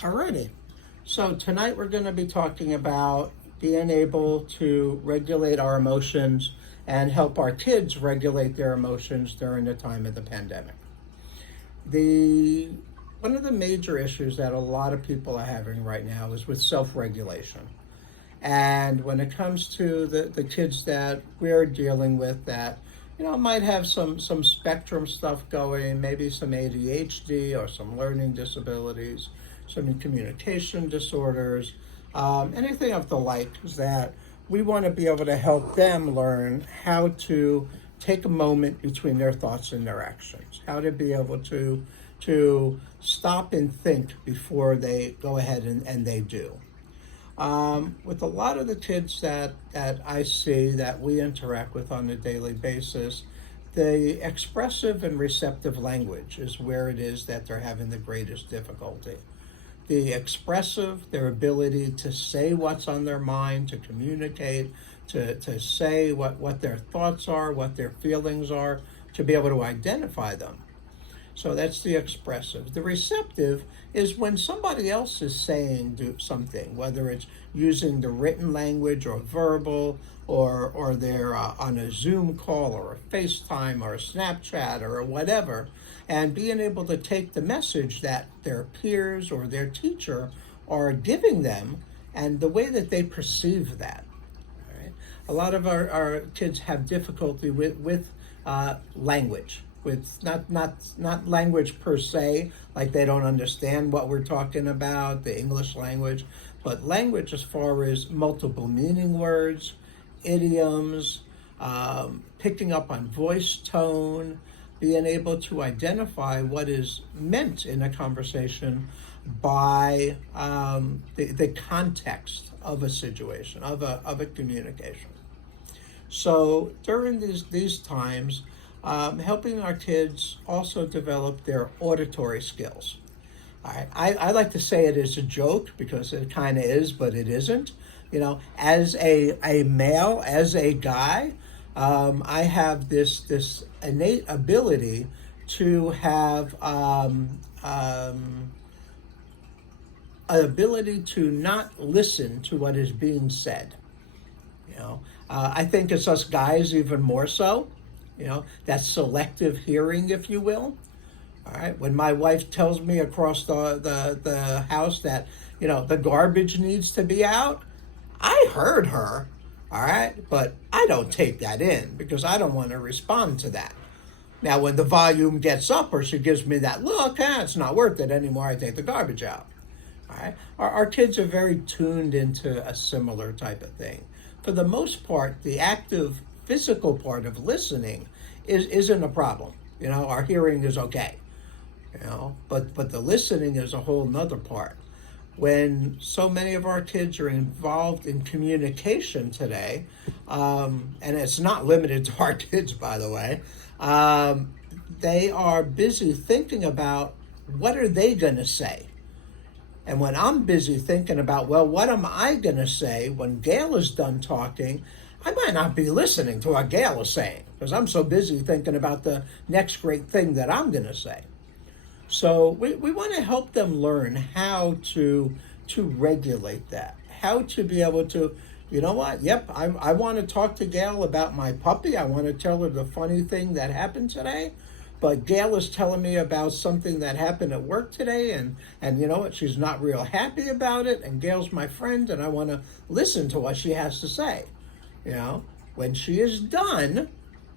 Alrighty. So tonight we're going to be talking about being able to regulate our emotions and help our kids regulate their emotions during the time of the pandemic. One of the major issues that a lot of people are having right now is with self-regulation. And when it comes to the kids that we're dealing with that, might have some spectrum stuff going, maybe some ADHD or some learning disabilities, some communication disorders, anything of the like, is that we want to be able to help them learn how to take a moment between their thoughts and their actions, how to be able to stop and think before they go ahead and they do. With a lot of the kids that I see that we interact with on a daily basis, the expressive and receptive language is where it is that they're having the greatest difficulty. The expressive, their ability to say what's on their mind, to communicate, to say what their thoughts are, what their feelings are, to be able to identify them. So that's the expressive. The receptive is when somebody else is saying something, whether it's using the written language or verbal, or they're on a Zoom call or a FaceTime or a Snapchat or whatever, and being able to take the message that their peers or their teacher are giving them and the way that they perceive that. All right? A lot of our kids have difficulty with language. With not language per se, like they don't understand what we're talking about, the English language, but language as far as multiple meaning words, idioms, picking up on voice tone, being able to identify what is meant in a conversation by the context of a situation, of a communication. So during these times, helping our kids also develop their auditory skills. All right. I like to say it as a joke because it kind of is, but it isn't. As a male, as a guy, I have this innate ability to have an ability to not listen to what is being said. I think it's us guys even more so. That selective hearing, if you will. All right. When my wife tells me across the house that, the garbage needs to be out, I heard her. All right. But I don't take that in because I don't want to respond to that. Now, when the volume gets up or she gives me that look, it's not worth it anymore. I take the garbage out. All right. Our kids are very tuned into a similar type of thing. For the most part, the active physical part of listening isn't a problem. Our hearing is okay. But the listening is a whole nother part. When so many of our kids are involved in communication today, and it's not limited to our kids, by the way, they are busy thinking about what are they going to say. And when I'm busy thinking about, well, what am I going to say when Gail is done talking, I might not be listening to what Gail is saying because I'm so busy thinking about the next great thing that I'm going to say. So we want to help them learn how to regulate that, how to be able to, yep, I want to talk to Gail about my puppy. I want to tell her the funny thing that happened today. But Gail is telling me about something that happened at work today, and you know what, she's not real happy about it, and Gail's my friend, and I want to listen to what she has to say. When she is done,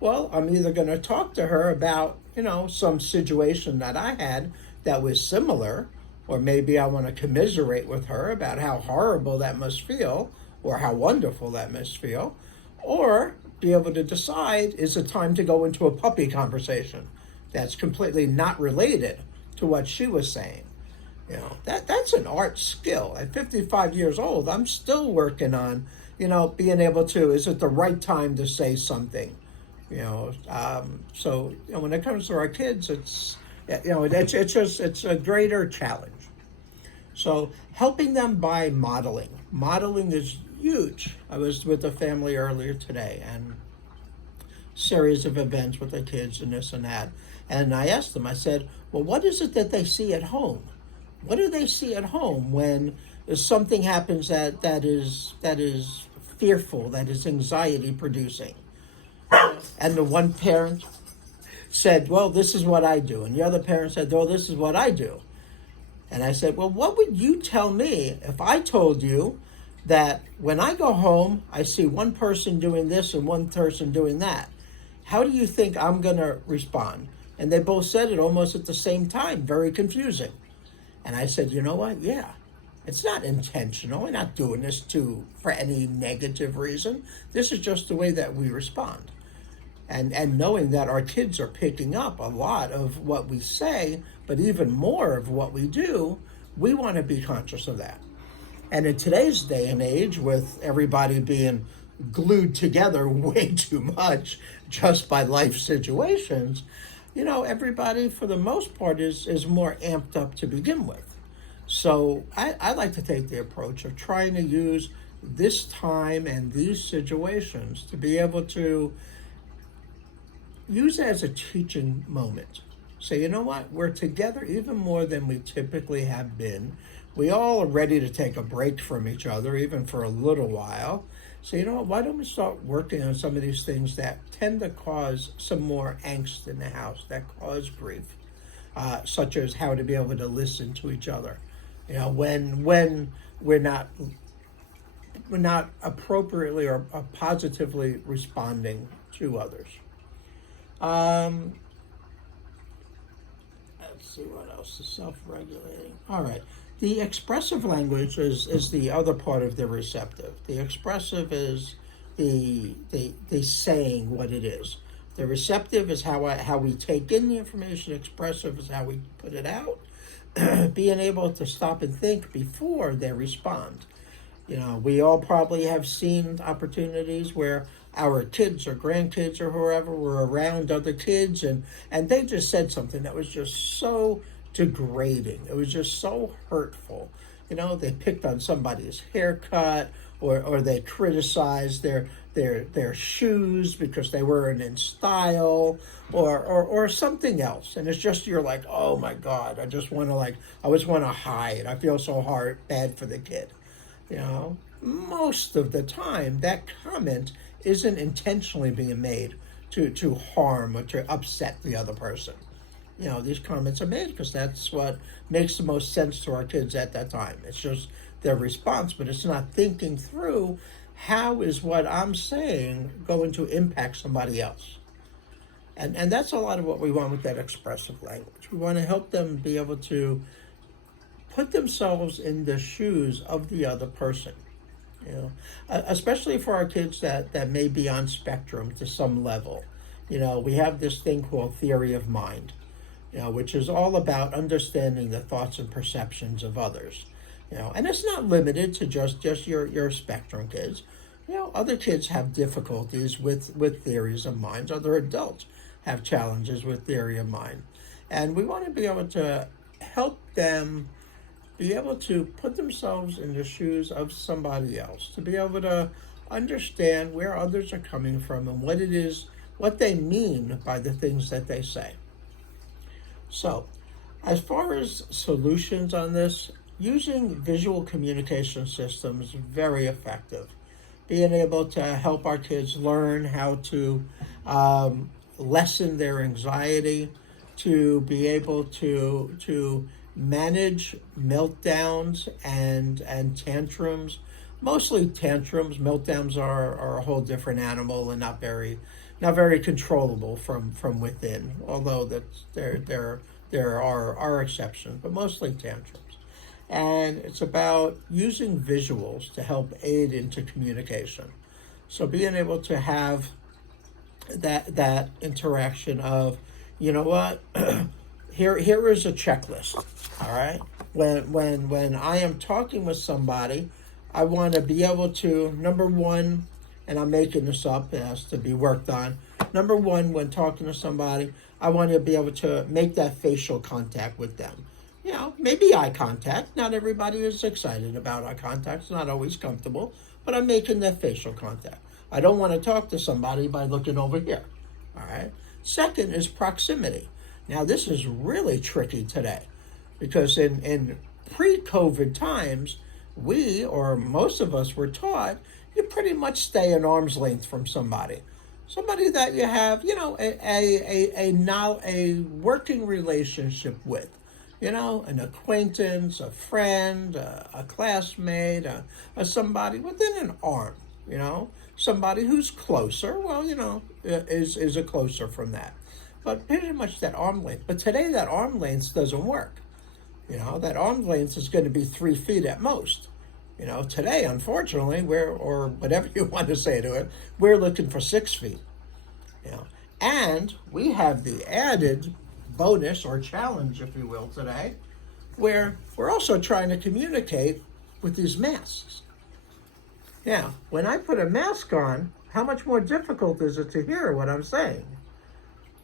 well, I'm either going to talk to her about, some situation that I had that was similar, or maybe I want to commiserate with her about how horrible that must feel, or how wonderful that must feel, or be able to decide, is it time to go into a puppy conversation that's completely not related to what she was saying. That's an art skill. At 55 years old, I'm still working on, being able to, is it the right time to say something? So when it comes to our kids, it's a greater challenge. So helping them by modeling. Modeling is huge. I was with a family earlier today and series of events with the kids and this and that. And I asked them, I said, well, what is it that they see at home? What do they see at home when something happens that is fearful, that is anxiety producing? And the one parent said, well, this is what I do. And the other parent said, well, this is what I do. And I said, well, what would you tell me if I told you that when I go home, I see one person doing this and one person doing that? How do you think I'm going to respond? And they both said it almost at the same time, very confusing. And I said, you know what? Yeah, it's not intentional. We're not doing this for any negative reason. This is just the way that we respond. And knowing that our kids are picking up a lot of what we say, but even more of what we do, we want to be conscious of that. And in today's day and age, with everybody being glued together way too much just by life situations, everybody for the most part is more amped up to begin with. So I like to take the approach of trying to use this time and these situations to be able to use it as a teaching moment. Say, you know what? We're together even more than we typically have been. We all are ready to take a break from each other, even for a little while. So, you know what? Why don't we start working on some of these things that tend to cause some more angst in the house, that cause grief, such as how to be able to listen to each other. When we're not appropriately or positively responding to others. Let's see what else is self-regulating. All right. The expressive language is the other part of the receptive. The expressive is the saying what it is. The receptive is how we take in the information. Expressive is how we put it out. Being able to stop and think before they respond. We all probably have seen opportunities where our kids or grandkids or whoever were around other kids and they just said something that was just so degrading. It was just so hurtful. They picked on somebody's haircut or they criticized their shoes because they weren't in style or something else. And it's just, you're like, oh my God, I just want to hide. I feel so bad for the kid. Most of the time that comment isn't intentionally being made to harm or to upset the other person. These comments are made because that's what makes the most sense to our kids at that time. It's just their response, but it's not thinking through how is what I'm saying going to impact somebody else. And that's a lot of what we want with that expressive language. We want to help them be able to put themselves in the shoes of the other person. Especially for our kids that may be on spectrum to some level. We have this thing called theory of mind, which is all about understanding the thoughts and perceptions of others. And it's not limited to just your spectrum kids. Other kids have difficulties with theories of mind. Other adults have challenges with theory of mind. And we want to be able to help them be able to put themselves in the shoes of somebody else, to be able to understand where others are coming from and what they mean by the things that they say. So, as far as solutions on this, using visual communication systems is very effective. Being able to help our kids learn how to lessen their anxiety, to be able to manage meltdowns and tantrums. Mostly tantrums. Meltdowns are a whole different animal and not very controllable from within. Although there are exceptions, but mostly tantrums. And it's about using visuals to help aid into communication. So being able to have that interaction of, you know what, here is a checklist. All right. When I am talking with somebody, I want to be able to, number one, and I'm making this up, it has to be worked on. Number one, when talking to somebody, I want to be able to make that facial contact with them. Maybe eye contact. Not everybody is excited about eye contact. It's not always comfortable, but I'm making that facial contact. I don't want to talk to somebody by looking over here. All right. Second is proximity. Now, this is really tricky today because in pre-COVID times, we, or most of us, were taught you pretty much stay an arm's length from somebody. Somebody that you have, a working relationship with, an acquaintance, a friend, a classmate, somebody within an arm, somebody who's closer, is a closer from that. But pretty much that arm length. But today that arm length doesn't work. That arm length is going to be 3 feet at most. Today, unfortunately, or whatever you want to say to it, we're looking for 6 feet. And we have the added bonus or challenge, if you will, today, where we're also trying to communicate with these masks. Now, when I put a mask on, how much more difficult is it to hear what I'm saying?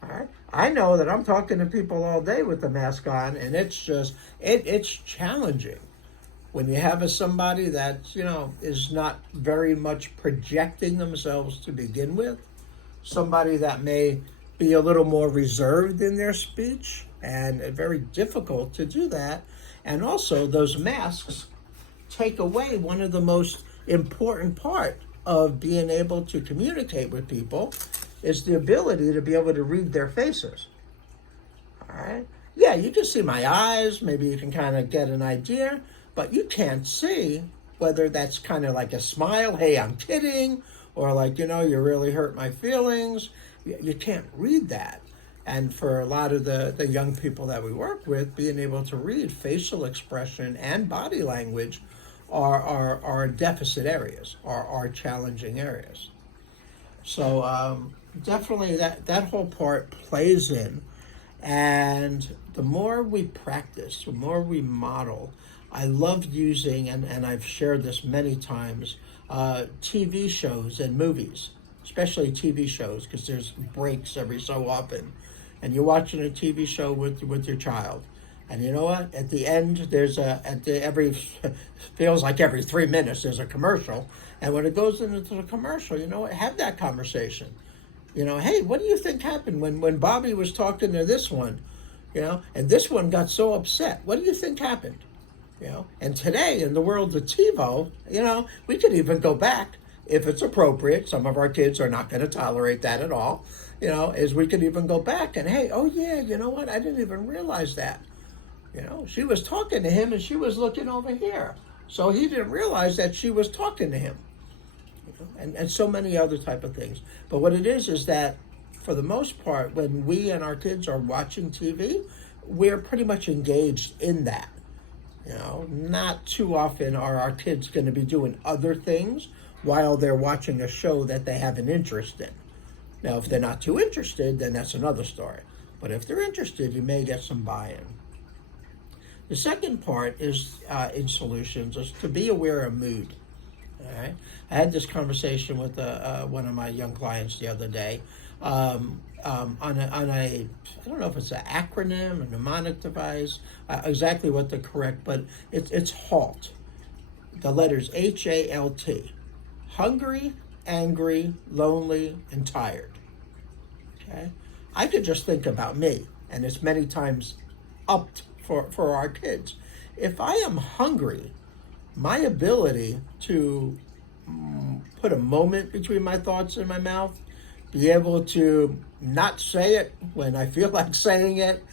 All right. I know that I'm talking to people all day with the mask on, and it's just, it's challenging. When you have somebody that, is not very much projecting themselves to begin with, somebody that may be a little more reserved in their speech, and very difficult to do that. And also, those masks take away one of the most important part of being able to communicate with people is the ability to be able to read their faces. All right? Yeah, you can see my eyes, maybe you can kind of get an idea, but you can't see whether that's kind of like a smile, hey, I'm kidding, or like, you really hurt my feelings. You can't read that. And for a lot of the young people that we work with, being able to read facial expression and body language are deficit areas, are challenging areas. So definitely that whole part plays in. And the more we practice, the more we model, I love using, and I've shared this many times, TV shows and movies, especially TV shows, because there's breaks every so often. And you're watching a TV show with your child. And you know what? At the end, there's feels like every 3 minutes there's a commercial. And when it goes into the commercial, have that conversation. Hey, what do you think happened when Bobby was talking to this one? And this one got so upset. What do you think happened? And today in the world of TiVo, we could even go back if it's appropriate. Some of our kids are not going to tolerate that at all. Is we could even go back and, hey, oh yeah, you know what? I didn't even realize that. She was talking to him and she was looking over here. So he didn't realize that she was talking to him. And so many other type of things. But what it is that for the most part, when we and our kids are watching TV, we're pretty much engaged in that. Not too often are our kids going to be doing other things while they're watching a show that they have an interest in. Now, if they're not too interested, then that's another story. But if they're interested, you may get some buy-in. The second part is in solutions is to be aware of mood. All right. I had this conversation with one of my young clients the other day on a I don't know if it's an acronym, a mnemonic device, exactly what the correct, but it's HALT. The letters HALT. Hungry, angry, lonely, and tired. Okay? I could just think about me, and it's many times upped for our kids. If I am hungry, my ability to put a moment between my thoughts and my mouth, be able to not say it when I feel like saying it,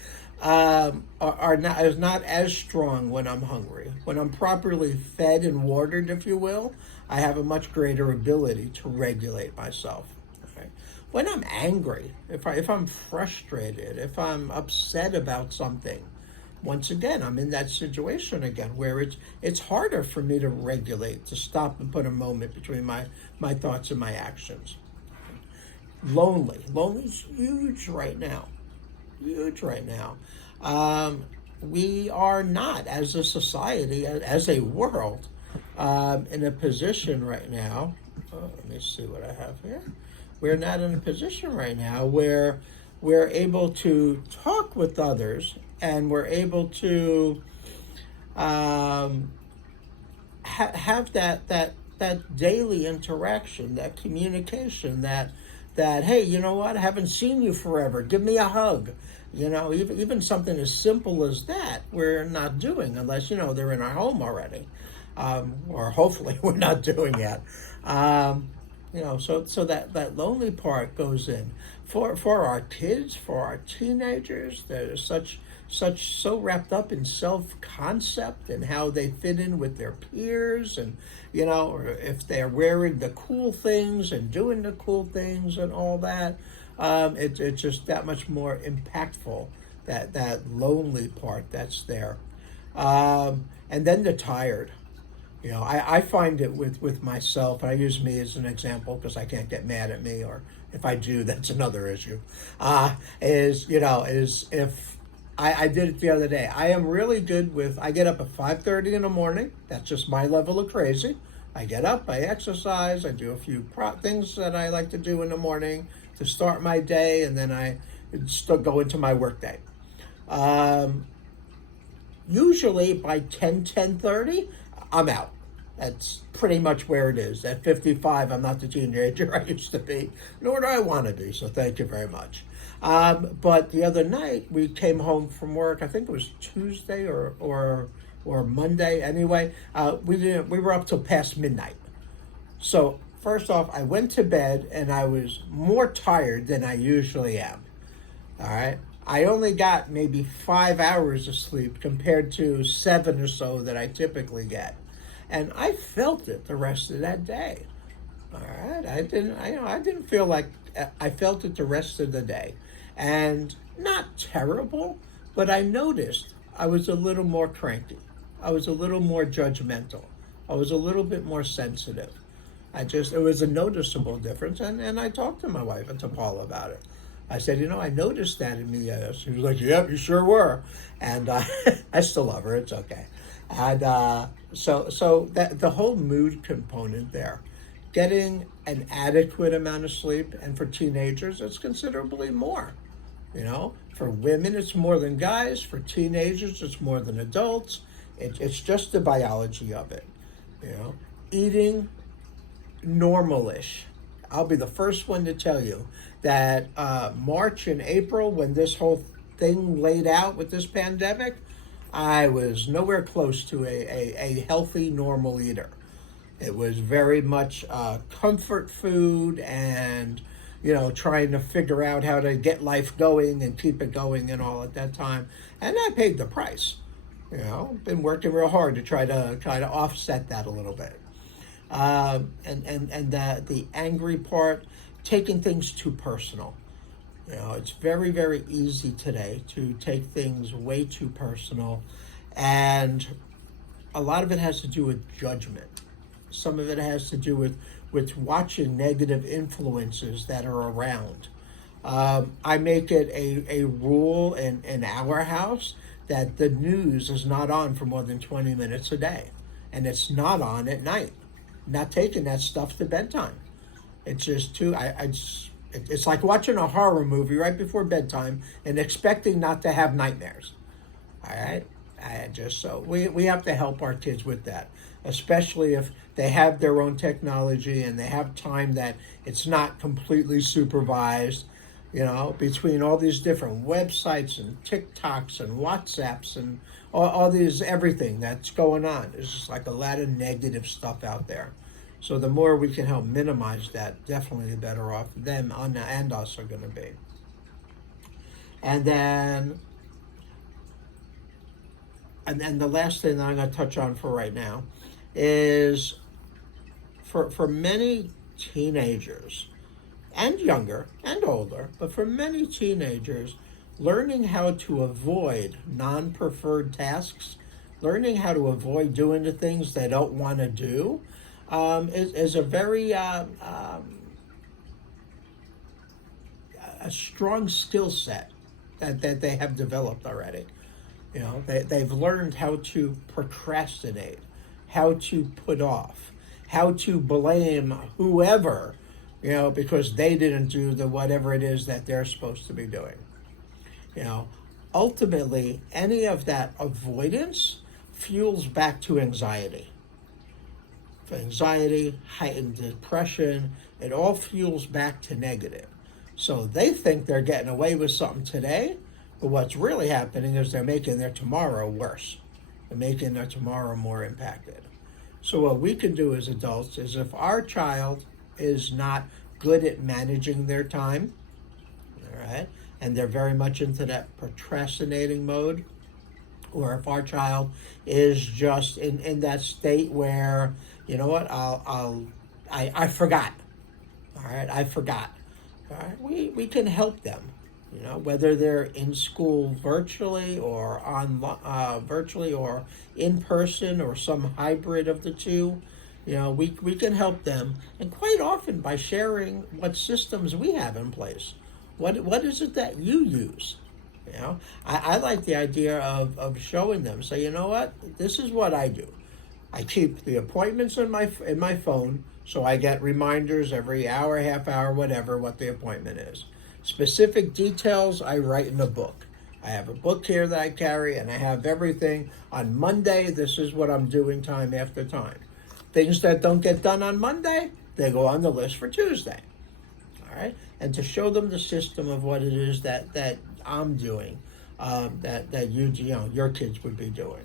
is not as strong when I'm hungry. When I'm properly fed and watered, if you will, I have a much greater ability to regulate myself. Okay? When I'm angry, if I'm frustrated, if I'm upset about something, once again, I'm in that situation again where it's harder for me to regulate, to stop and put a moment between my thoughts and my actions. Lonely's huge right now. We are not, as a society, as a world, in a position right now. Let me see what I have here. We're not in a position right now where we're able to talk with others and we're able to have that daily interaction, that communication, that hey, you know what? I haven't seen you forever. Give me a hug. Even something as simple as that, we're not doing unless, they're in our home already. Or hopefully we're not doing yet. So that lonely part goes in. For our kids, for our teenagers, they're so wrapped up in self-concept and how they fit in with their peers, and or if they're wearing the cool things and doing the cool things and all that. It's just that much more impactful, that lonely part that's there. And then the tired. I find it with myself, and I use me as an example because I can't get mad at me, or if I do, that's another issue. Is if I did it the other day. I am really good I get up at 5:30 in the morning. That's just my level of crazy. I get up, I exercise, I do a few things that I like to do in the morning to start my day, and then I still go into my work day. Usually by 10:30, I'm out. That's pretty much where it is. At 55, I'm not the teenager I used to be, nor do I want to be, so thank you very much. But the other night, we came home from work, I think it was Tuesday or Monday anyway. We were up till past midnight. So first off, I went to bed and I was more tired than I usually am. All right. I only got maybe 5 hours of sleep compared to 7 or so that I typically get. And I felt it the rest of that day. All right. I didn't feel like I felt it the rest of the day. And not terrible, but I noticed I was a little more cranky. I was a little more judgmental. I was a little bit more sensitive. It was a noticeable difference. And I talked to my wife and to Paula about it. I said, I noticed that in me. She was like, yep, you sure were. And I still love her. It's okay. And so that the whole mood component there, getting an adequate amount of sleep, and for teenagers, it's considerably more. For women, it's more than guys. For teenagers, it's more than adults. It's just the biology of it. Eating normal-ish. I'll be the first one to tell you that March and April, when this whole thing laid out with this pandemic, I was nowhere close to a healthy, normal eater. It was very much comfort food and, trying to figure out how to get life going and keep it going and all at that time. And I paid the price. Been working real hard to try to offset that a little bit. And the angry part, taking things too personal. It's very, very easy today to take things way too personal, and a lot of it has to do with judgment. Some of it has to do with watching negative influences that are around. I make it a rule in our house that the news is not on for more than 20 minutes a day, and it's not on at night. Not taking that stuff to bedtime. It's just too, it's like watching a horror movie right before bedtime and expecting not to have nightmares. All right? So we have to help our kids with that, especially if they have their own technology and they have time that it's not completely supervised, between all these different websites and TikToks and WhatsApps and all these, everything that's going on. There's just like a lot of negative stuff out there. So the more we can help minimize that, definitely the better off them and us are going to be. And then the last thing that I'm going to touch on for right now is for many teenagers, and younger and older, but for many teenagers, learning how to avoid non-preferred tasks, learning how to avoid doing the things they don't want to do, is a very a strong skill set that they have developed already. They've learned how to procrastinate, how to put off, how to blame whoever, because they didn't do the whatever it is that they're supposed to be doing. Ultimately, any of that avoidance fuels back to anxiety. Anxiety, heightened depression, it all fuels back to negative. So they think they're getting away with something today But what's really happening is they're making their tomorrow worse. They're making their tomorrow more impacted. So what we can do as adults is, if our child is not good at managing their time, all right, and they're very much into that procrastinating mode, or if our child is just in that state where, you know what, I forgot. All right, I forgot. All right, we can help them. You know, whether they're in school virtually or virtually or in person or some hybrid of the two. You know, we can help them, and quite often by sharing what systems we have in place. What is it that you use? You know, I like the idea of showing them. Say, you know what, this is what I do. I keep the appointments in my phone, so I get reminders every hour, half hour, whatever, what the appointment is. Specific details I write in a book. I have a book here that I carry, and I have everything. On Monday, this is what I'm doing time after time. Things that don't get done on Monday, they go on the list for Tuesday. All right? And to show them the system of what it is that I'm doing, that you know, your kids would be doing.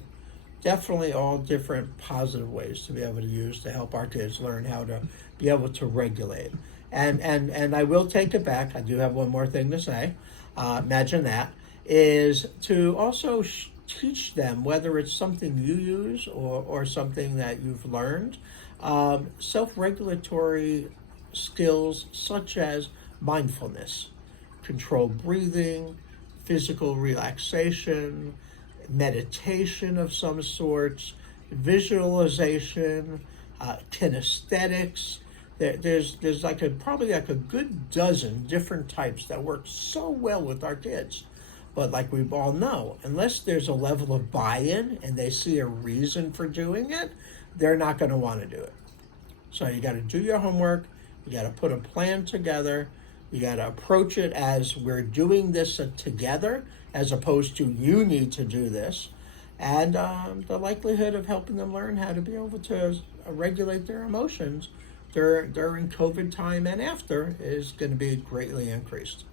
Definitely all different positive ways to be able to use to help our kids learn how to be able to regulate. And I will take it back. I do have one more thing to say. Imagine that is to also teach them, whether it's something you use or something that you've learned, self-regulatory skills such as mindfulness, controlled breathing, physical relaxation, meditation of some sorts, visualization, kinesthetics. There's probably like a good dozen different types that work so well with our kids. But like we all know, unless there's a level of buy-in and they see a reason for doing it, they're not going to want to do it. So you got to do your homework. You got to put a plan together. You got to approach it as we're doing this together, as opposed to you need to do this. And the likelihood of helping them learn how to be able to regulate their emotions during COVID time and after is going to be greatly increased.